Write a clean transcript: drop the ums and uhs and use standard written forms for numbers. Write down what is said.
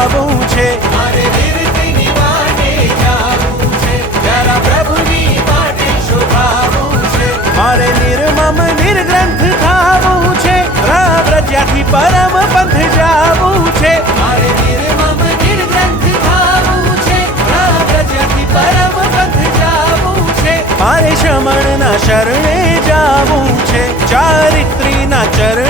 શોભાવું છે. મારે નિર્તિની વાટે જાવું છે, જરા પ્રભુની વાટે શોભાવું છે. મારે નિર્મમ નિર્ગ્રંથ થાવું છે, પ્રજ્ઞાથી પરમ પંથ જાવું છે. મારે નિર્મમ નિર્ગ્રંથ થાવું છે, પ્રજ્ઞાથી પરમ પંથ જાવું છે. મારે શ્રમણના શરણે જાવું છે, ચારિત્રીના ચરણે